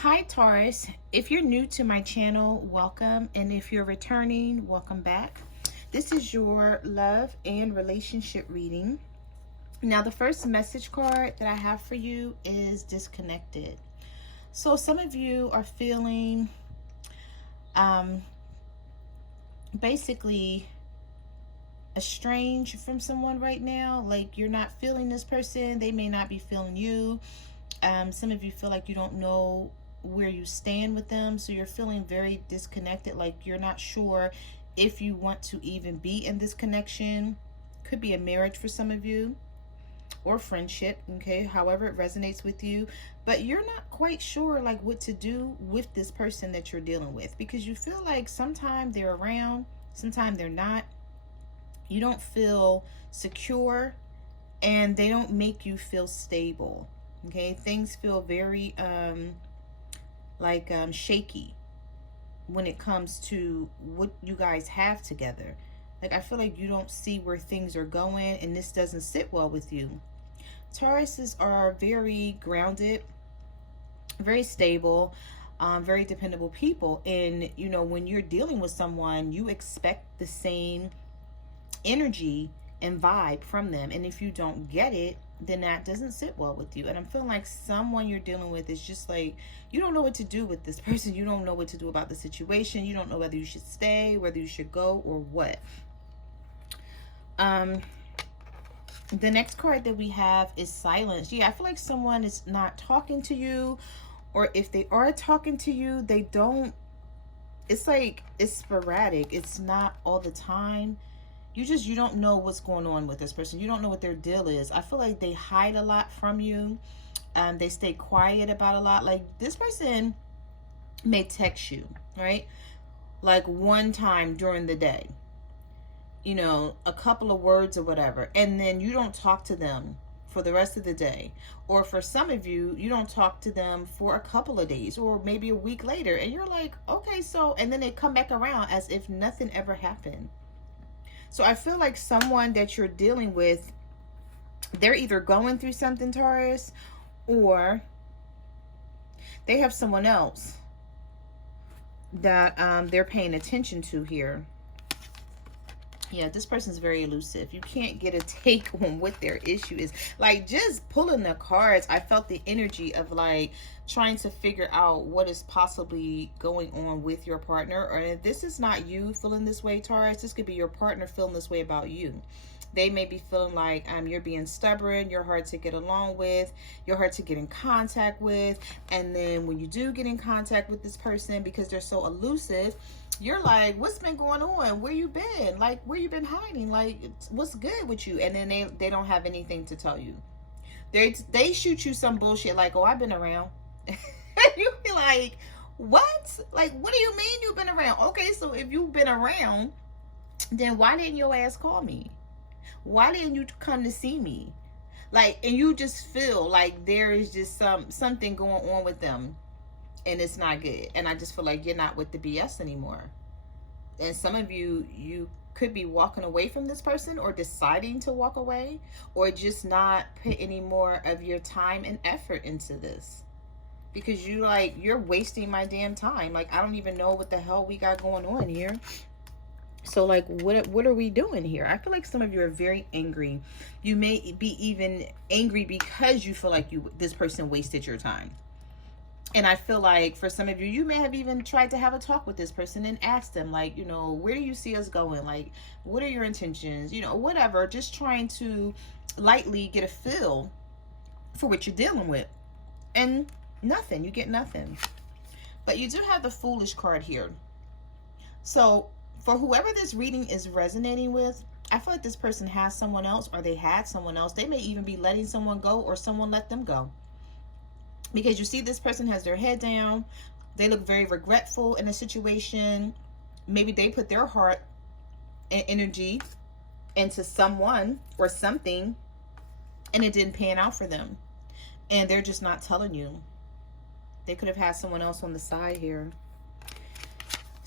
Hi Taurus, if you're new to my channel, welcome, and if you're returning, welcome back. This is your love and relationship reading. Now the first message card that I have for you is disconnected. So some of you are feeling basically estranged from someone right now. Like you're not feeling this person, they may not be feeling you. Some of you feel like you don't know where you stand with them, so you're feeling very disconnected, like you're not sure if you want to even be in this connection. Could be a marriage for some of you, or friendship, okay, however it resonates with you, but you're not quite sure like what to do with this person that you're dealing with, because you feel like sometimes they're around, sometimes they're not. You don't feel secure, and they don't make you feel stable. Okay, things feel very shaky when it comes to what you guys have together. Like I feel like you don't see where things are going, and this doesn't sit well with you. Tauruses are very grounded, very stable, very dependable people, and you know, when you're dealing with someone, you expect the same energy and vibe from them, and if you don't get it, then that doesn't sit well with you. And I'm feeling like someone you're dealing with is just like, you don't know what to do with this person. You don't know what to do about the situation. You don't know whether you should stay, whether you should go, or what. The next card that we have is silence. Yeah, I feel like someone is not talking to you, or if they are talking to you, they don't, it's like it's sporadic. It's not all the time. You don't know what's going on with this person. You don't know what their deal is. I feel like they hide a lot from you. They stay quiet about a lot. Like this person may text you, right? Like one time during the day, you know, a couple of words or whatever, and then you don't talk to them for the rest of the day. Or for some of you, you don't talk to them for a couple of days or maybe a week later, and you're like, okay, so, and then they come back around as if nothing ever happened. So I feel like someone that you're dealing with, they're either going through something, Taurus, or they have someone else that they're paying attention to here. Yeah, this person's very elusive. You can't get a take on what their issue is. Like, just pulling the cards, I felt the energy of like trying to figure out what is possibly going on with your partner. Or if this is not you feeling this way, Taurus, this could be your partner feeling this way about you. They may be feeling like you're being stubborn, you're hard to get along with, you're hard to get in contact with. And then when you do get in contact with this person, because they're so elusive, you're like, what's been going on? Where you been? Like, where you been hiding? Like, what's good with you? And then they don't have anything to tell you. They shoot you some bullshit like, oh, I've been around. You be like, what? Like, what do you mean you've been around? Okay, so if you've been around, then why didn't your ass call me? Why didn't you come to see me? Like, and you just feel like there is just something going on with them, and it's not good. And I just feel like you're not with the BS anymore. And some of you could be walking away from this person, or deciding to walk away, or just not put any more of your time and effort into this, because you're wasting my damn time. Like, I don't even know what the hell we got going on here. So like, what are we doing here? I feel like some of you are very angry. You may be even angry because you feel like this person wasted your time. And I feel like for some of you, you may have even tried to have a talk with this person and ask them, like, you know, where do you see us going? Like, what are your intentions? You know, whatever. Just trying to lightly get a feel for what you're dealing with. And nothing. You get nothing. But you do have the Foolish card here. So for whoever this reading is resonating with, I feel like this person has someone else, or they had someone else. They may even be letting someone go, or someone let them go. Because you see this person has their head down. They look very regretful in a situation. Maybe they put their heart and energy into someone or something, and it didn't pan out for them. And they're just not telling you. They could have had someone else on the side here.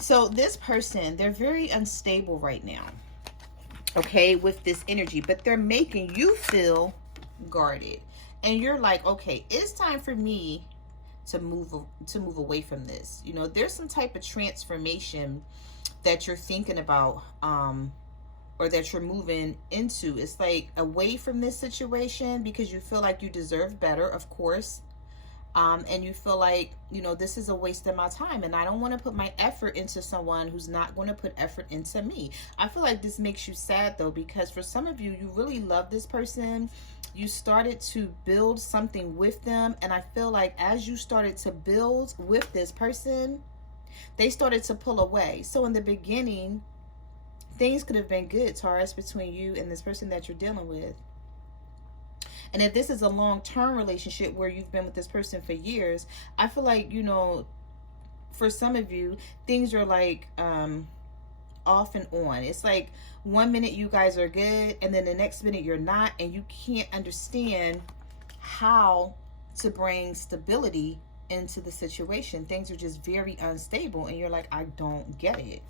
So this person, they're very unstable right now, okay, with this energy, but they're making you feel guarded. And you're like, okay, it's time for me move away from this. You know, there's some type of transformation that you're thinking about, or that you're moving into. It's like away from this situation because you feel like you deserve better, of course. And you feel like, you know, this is a waste of my time and I don't want to put my effort into someone who's not going to put effort into me. I feel like this makes you sad though, because for some of you, you really love this person. You started to build something with them. And I feel like as you started to build with this person, they started to pull away. So in the beginning, things could have been good, Taurus, between you and this person that you're dealing with. And if this is a long-term relationship where you've been with this person for years, I feel like, you know, for some of you, things are like off and on. It's like one minute you guys are good and then the next minute you're not, and you can't understand how to bring stability into the situation. Things are just very unstable and you're like, I don't get it.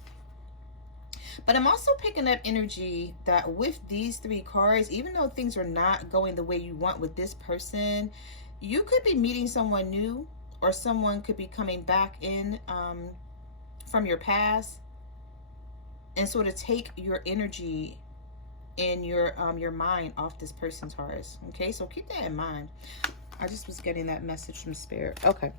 But I'm also picking up energy that with these 3 cards, even though things are not going the way you want with this person, you could be meeting someone new, or someone could be coming back in from your past and sort of take your energy and your mind off this person, Taurus. Okay, so keep that in mind. I just was getting that message from Spirit. Okay.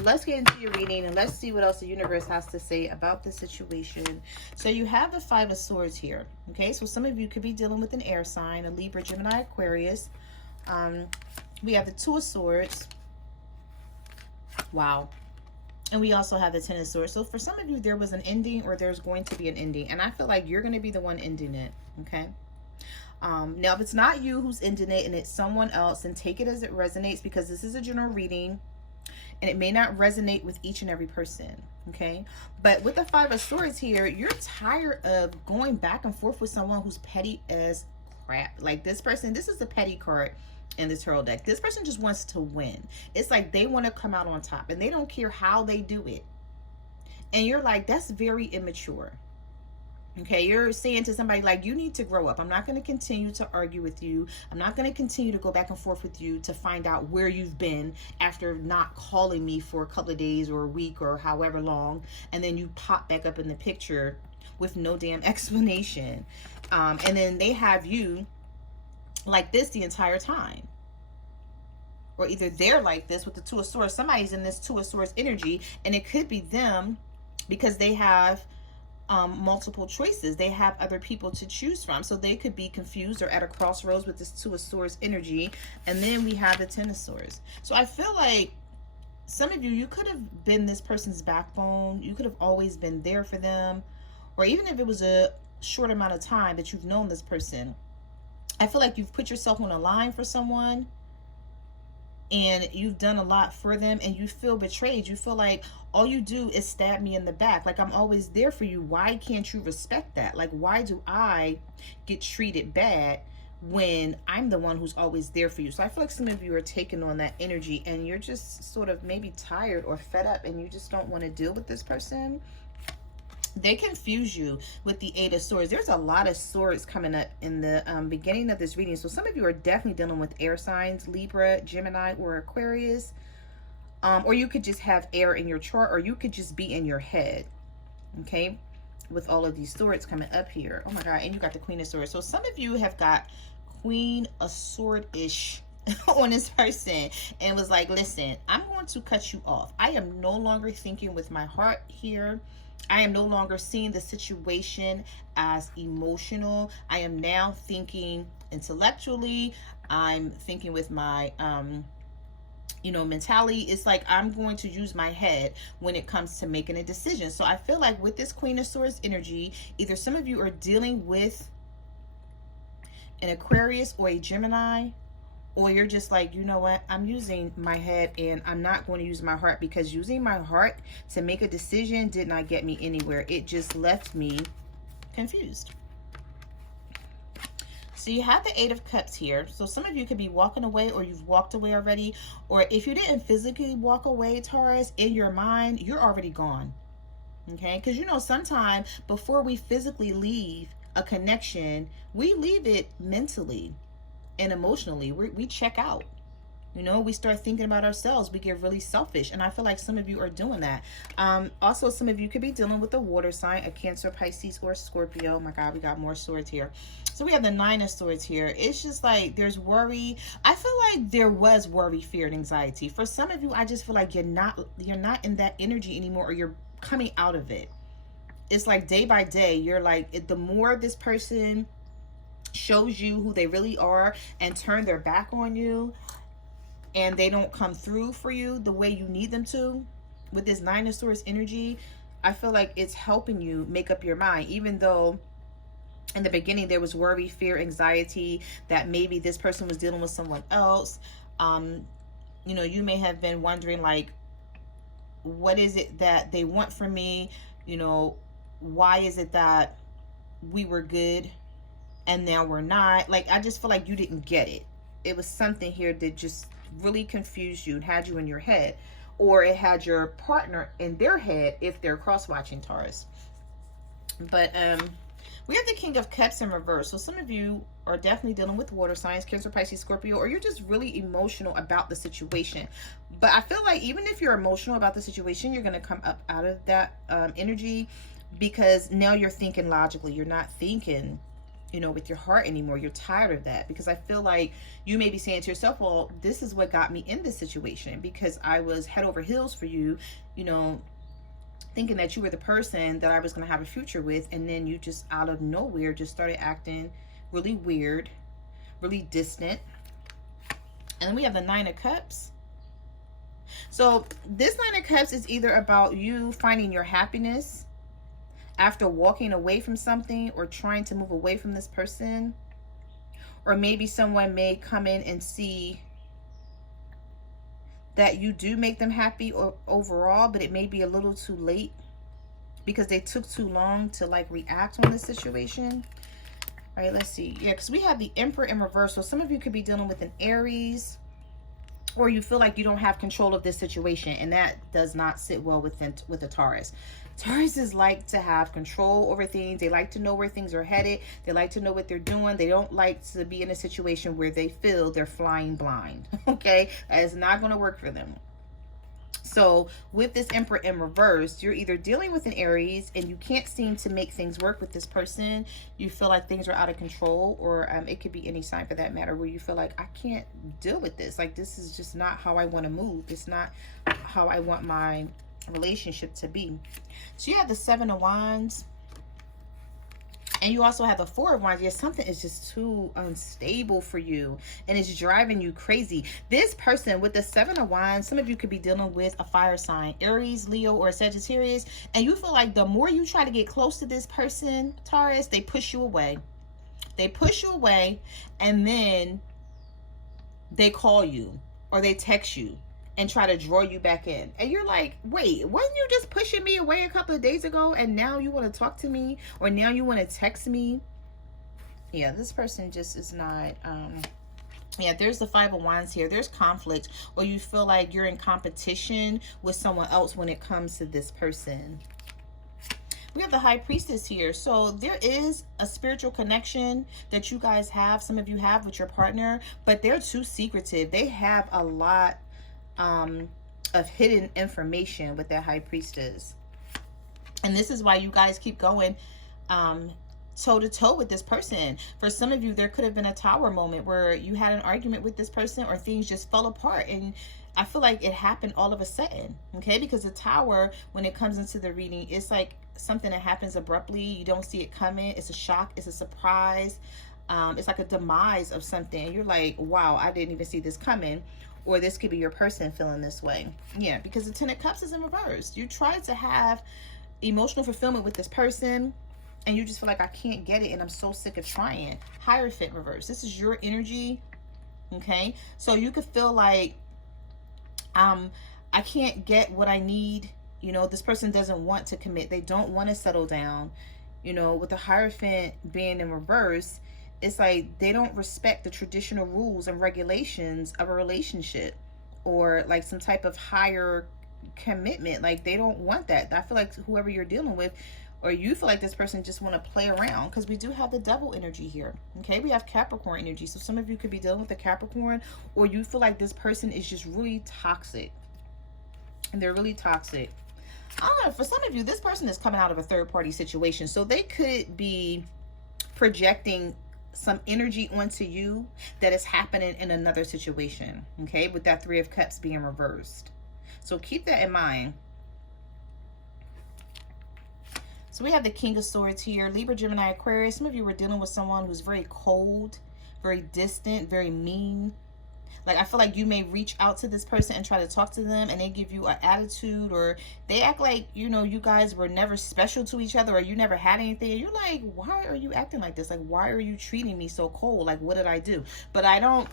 Let's get into your reading and let's see what else the universe has to say about the situation. So you have the 5 of Swords here. Okay, so some of you could be dealing with an air sign, a Libra, Gemini, Aquarius. We have the 2 of Swords. Wow. And we also have the 10 of Swords. So for some of you, there was an ending, or there's going to be an ending. And I feel like you're going to be the one ending it. Okay. Now, if it's not you who's ending it and it's someone else, then take it as it resonates, because this is a general reading. And it may not resonate with each and every person, okay? But with the 5 of Swords here, you're tired of going back and forth with someone who's petty as crap. Like this person, this is the petty card in the tarot deck. This person just wants to win. It's like they want to come out on top and they don't care how they do it. And you're like, that's very immature. Okay, you're saying to somebody like, you need to grow up. I'm not going to continue to argue with you. I'm not going to continue to go back and forth with you to find out where you've been after not calling me for a couple of days or a week or however long. And then you pop back up in the picture with no damn explanation. And then they have you like this the entire time. Or either they're like this with the 2 of Swords. Somebody's in this 2 of Swords energy, and it could be them because they have multiple choices. They have other people to choose from, so they could be confused or at a crossroads with this 2 of Swords energy. And then we have the 10 of Swords. So I feel like some of you, you could have been this person's backbone. You could have always been there for them, or even if it was a short amount of time that you've known this person, I feel like you've put yourself on a line for someone and you've done a lot for them, and you feel betrayed. You feel like all you do is stab me in the back. Like, I'm always there for you. Why can't you respect that? Like, why do I get treated bad when I'm the one who's always there for you? So I feel like some of you are taking on that energy and you're just sort of maybe tired or fed up and you just don't want to deal with this person. They confuse you with the 8 of Swords. There's a lot of swords coming up in the beginning of this reading. So some of you are definitely dealing with air signs, Libra, Gemini, or Aquarius. Or you could just have air in your chart, or you could just be in your head, okay, with all of these swords coming up here. Oh my God, and you got the Queen of Swords. So some of you have got Queen of Sword-ish on this person and was like, listen, I'm going to cut you off. I am no longer thinking with my heart here. I am no longer seeing the situation as emotional. I am now thinking intellectually. I'm thinking with my mentality. It's like I'm going to use my head when it comes to making a decision. So I feel like with this Queen of Swords energy, either some of you are dealing with an Aquarius or a Gemini, or you're just like, you know what, I'm using my head and I'm not going to use my heart, because using my heart to make a decision did not get me anywhere. It just left me confused. So you have the 8 of Cups here. So some of you could be walking away, or you've walked away already. Or if you didn't physically walk away, Taurus, in your mind, you're already gone. Okay? Because sometime before we physically leave a connection, we leave it mentally and emotionally. We check out. You know, we start thinking about ourselves. We get really selfish. And I feel like some of you are doing that. Also, some of you could be dealing with a water sign, a Cancer, Pisces, or Scorpio. Oh my God, we got more swords here. So we have the Nine of Swords here. It's just like there's worry. I feel like there was worry, fear, and anxiety. For some of you, I just feel like you're not in that energy anymore, or you're coming out of it. It's like day by day, you're like, the more this person shows you who they really are and turn their back on you, and they don't come through for you the way you need them to, with this Nine of Swords energy, I feel like it's helping you make up your mind. Even though in the beginning there was worry, fear, anxiety, that maybe this person was dealing with someone else. You know, you may have been wondering, like, what is it that they want from me? You know, why is it that we were good and now we're not? Like, I just feel like you didn't get it. It was something here that just really confused you and had you in your head, or it had your partner in their head if they're cross-watching, Taurus. But we have the King of Cups in reverse. So some of you are definitely dealing with water signs, Cancer, Pisces, Scorpio, or you're just really emotional about the situation. But I feel like even if you're emotional about the situation, you're going to come up out of that energy, because now you're thinking logically. You're not thinking, you know, with your heart anymore. You're tired of that, because I feel like you may be saying to yourself, well, this is what got me in this situation, because I was head over heels for you, you know, thinking that you were the person that I was going to have a future with, and then you just out of nowhere just started acting really weird, really distant. And then we have the Nine of Cups. So this Nine of Cups is either about you finding your happiness after walking away from something, or trying to move away from this person, or maybe someone may come in and see that you do make them happy or overall, but it may be a little too late because they took too long to like react on this situation. All right, let's see. Yeah, because we have the Emperor in reverse. So some of you could be dealing with an Aries, or you feel like you don't have control of this situation, and that does not sit well with a Taurus. Tauruses like to have control over things. They like to know where things are headed. They like to know what they're doing. They don't like to be in a situation where they feel they're flying blind. Okay, that is not going to work for them. So with this Emperor in reverse, you're either dealing with an Aries and you can't seem to make things work with this person. You feel like things are out of control, or it could be any sign for that matter, where you feel like, I can't deal with this. Like, this is just not how I want to move. It's not how I want my relationship to be. So you have the Seven of Wands, and you also have the Four of Wands. Yes, something is just too unstable for you, and it's driving you crazy. This person with the Seven of Wands, some of you could be dealing with a fire sign, Aries, Leo, or Sagittarius, and you feel like the more you try to get close to this person, Taurus, they push you away. They push you away, and then they call you or they text you and try to draw you back in. And you're like, wait, wasn't you just pushing me away a couple of days ago, and now you want to talk to me, or now you want to text me? Yeah, this person just is not, yeah, there's the Five of Wands here. There's conflict, or you feel like you're in competition with someone else when it comes to this person. We have the High Priestess here. So there is a spiritual connection that you guys have, some of you have, with your partner, but they're too secretive. They have a lot of hidden information with that High Priestess, and this is why you guys keep going toe to toe with this person. For some of you, there could have been a Tower moment where you had an argument with this person, or things just fell apart, and I feel like it happened all of a sudden. Okay, because the Tower, when it comes into the reading, it's like something that happens abruptly. You don't see it coming. It's a shock. It's a surprise. It's like a demise of something. You're like, wow, I didn't even see this coming. Or this could be your person feeling this way. Yeah, because the Ten of Cups is in reverse. You try to have emotional fulfillment with this person, and you just feel like, I can't get it, and I'm so sick of trying. Hierophant reverse. This is your energy. Okay, so you could feel like, I can't get what I need. You know, this person doesn't want to commit. They don't want to settle down. You know, with the Hierophant being in reverse, it's like they don't respect the traditional rules and regulations of a relationship, or like some type of higher commitment. Like, they don't want that. I feel like whoever you're dealing with, or you feel like this person just want to play around, because we do have the double energy here. Okay, we have Capricorn energy. So some of you could be dealing with the Capricorn, or you feel like this person is just really toxic. And they're really toxic. I don't know, for some of you, this person is coming out of a third party situation. So they could be projecting some energy onto you that is happening in another situation. Okay, with that Three of Cups being reversed. So keep that in mind. So we have the King of Swords here. Libra, Gemini, Aquarius. Some of you were dealing with someone who's very cold, very distant, very mean. Like, I feel like you may reach out to this person and try to talk to them, and they give you an attitude, or they act like, you know, you guys were never special to each other, or you never had anything. And you're like, why are you acting like this? Like, why are you treating me so cold? Like, what did I do? But I don't,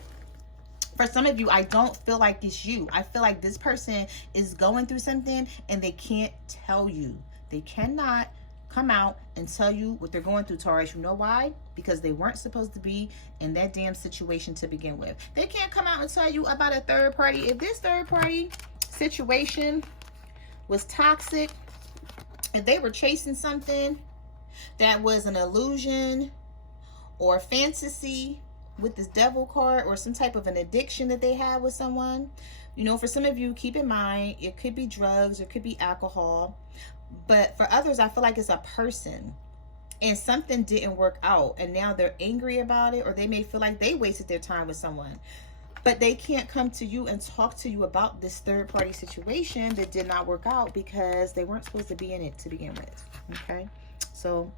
for some of you, I don't feel like it's you. I feel like this person is going through something and they can't tell you. They cannot come out and tell you what they're going through, Taurus. You know why? Because they weren't supposed to be in that damn situation to begin with. They can't come out and tell you about a third party. If this third party situation was toxic, if they were chasing something that was an illusion or fantasy with this devil card, or some type of an addiction that they had with someone, you know, for some of you, keep in mind, it could be drugs, it could be alcohol. But for others, I feel like it's a person, and something didn't work out, and now they're angry about it, or they may feel like they wasted their time with someone, but they can't come to you and talk to you about this third party situation that did not work out because they weren't supposed to be in it to begin with. Okay, so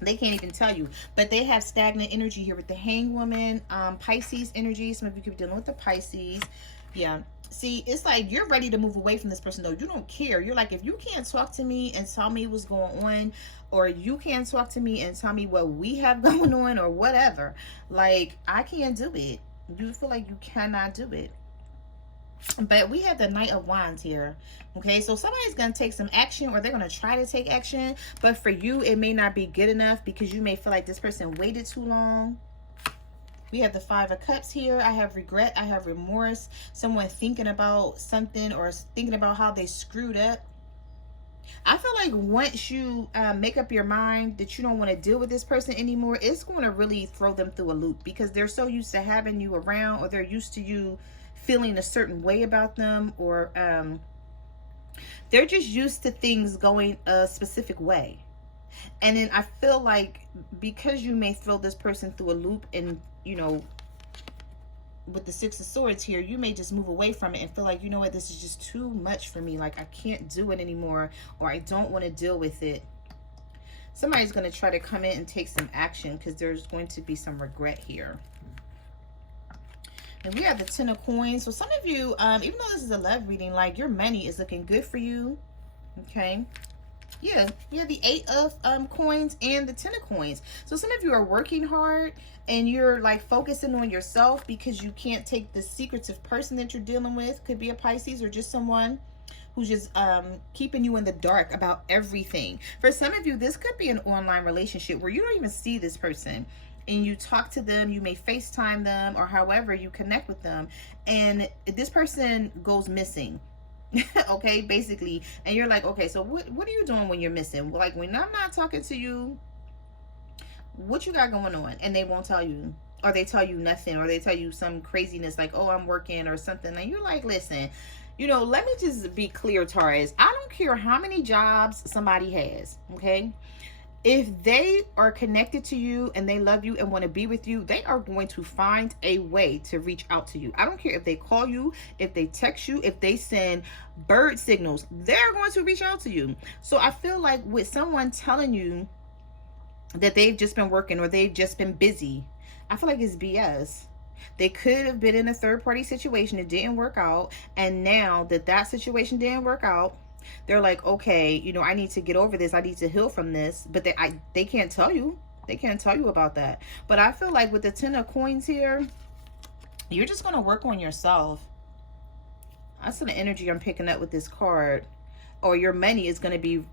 they can't even tell you, but they have stagnant energy here with the Hanged Woman, Pisces energy. Some of you could be dealing with the Pisces. Yeah. See, it's like you're ready to move away from this person, though. You don't care. You're like, if you can't talk to me and tell me what's going on, or you can't talk to me and tell me what we have going on, or whatever, like, I can't do it. You feel like you cannot do it. But we have the Knight of Wands here. Okay, so somebody's going to take some action, or they're going to try to take action. But for you, it may not be good enough because you may feel like this person waited too long. We have the Five of Cups here. I have regret. I have remorse. Someone thinking about something, or thinking about how they screwed up. I feel like once you make up your mind that you don't want to deal with this person anymore, it's going to really throw them through a loop, because they're so used to having you around, or they're used to you feeling a certain way about them, or they're just used to things going a specific way. And then I feel like because you may throw this person through a loop, and, you know, with the Six of Swords here, you may just move away from it and feel like, you know what, this is just too much for me. Like, I can't do it anymore, or I don't want to deal with it. Somebody's going to try to come in and take some action, because there's going to be some regret here. And we have the Ten of Coins. So some of you, even though this is a love reading, like, your money is looking good for you. Okay. Yeah, the Eight of Coins and the Ten of Coins. So some of you are working hard, and you're like focusing on yourself because you can't take the secretive person that you're dealing with. Could be a Pisces, or just someone who's just keeping you in the dark about everything. For some of you, this could be an online relationship where you don't even see this person, and you talk to them, you may FaceTime them, or however you connect with them, and this person goes missing. Okay, basically, and you're like, okay, so what are you doing when you're missing? Like, when I'm not talking to you, what you got going on? And they won't tell you, or they tell you nothing, or they tell you some craziness like, oh, I'm working, or something. And you're like, listen, you know, let me just be clear, Taurus. I don't care how many jobs somebody has, okay? If they are connected to you and they love you and want to be with you, they are going to find a way to reach out to you. I don't care if they call you, if they text you, if they send bird signals, they're going to reach out to you. So I feel like with someone telling you that they've just been working, or they've just been busy, I feel like it's BS. They could have been in a third party situation. It didn't work out. And now that that situation didn't work out, they're like, okay, you know, I need to get over this. I need to heal from this. But they can't tell you. They can't tell you about that. But I feel like with the Ten of Coins here, you're just going to work on yourself. That's the energy I'm picking up with this card. Or your money is going to be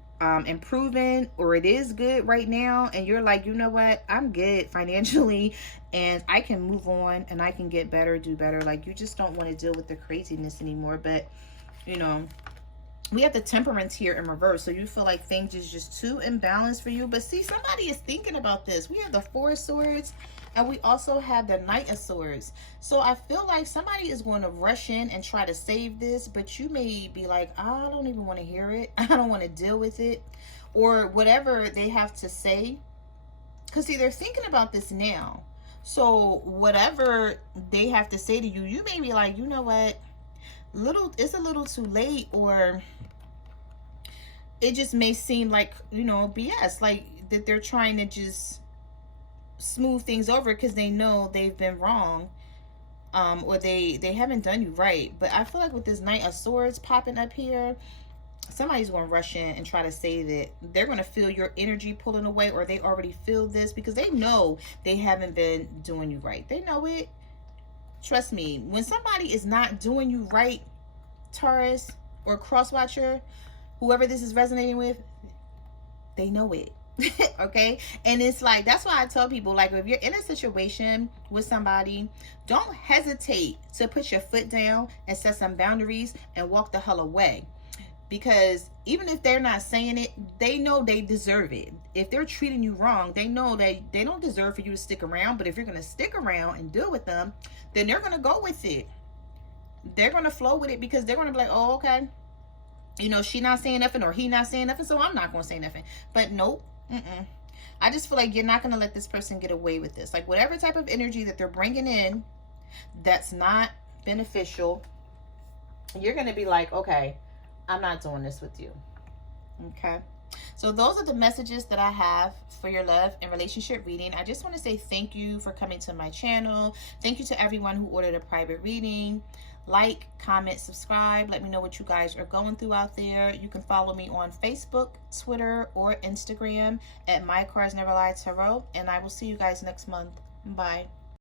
improving, or it is good right now. And you're like, you know what? I'm good financially, and I can move on, and I can get better, do better. Like, you just don't want to deal with the craziness anymore. But, you know, We have the Temperance here in reverse. So you feel like things is just too imbalanced for you. But see, somebody is thinking about this. We have the Four of Swords, and we also have the Knight of Swords. So I feel like somebody is going to rush in and try to save this, but you may be like, I don't even want to hear it. I don't want to deal with it. Or whatever they have to say. Because see, they're thinking about this now. So whatever they have to say to you, you may be like, you know what? It's a little too late, or it just may seem like, you know, BS, like that they're trying to just smooth things over because they know they've been wrong, or they haven't done you right. But I feel like with this Knight of Swords popping up here, somebody's going to rush in and try to say that they're going to feel your energy pulling away, or they already feel this because they know they haven't been doing you right. They know it. Trust me, when somebody is not doing you right, Taurus or cross-watcher, whoever this is resonating with, they know it. Okay? And it's like, that's why I tell people, like, if you're in a situation with somebody, don't hesitate to put your foot down and set some boundaries and walk the hell away. Because even if they're not saying it, they know they deserve it. If they're treating you wrong, they know that they don't deserve for you to stick around. But if you're going to stick around and deal with them, then they're going to go with it. They're going to flow with it because they're going to be like, oh, okay. You know, she not saying nothing or he not saying nothing, so I'm not going to say nothing. But nope. I just feel like you're not going to let this person get away with this. Like, whatever type of energy that they're bringing in that's not beneficial, you're going to be like, okay, I'm not doing this with you. Okay. So those are the messages that I have for your love and relationship reading. I just want to say thank you for coming to my channel. Thank you to everyone who ordered a private reading. Like, comment, subscribe. Let me know what you guys are going through out there. You can follow me on Facebook, Twitter, or Instagram at My Cards Never Lie Tarot. And I will see you guys next month. Bye.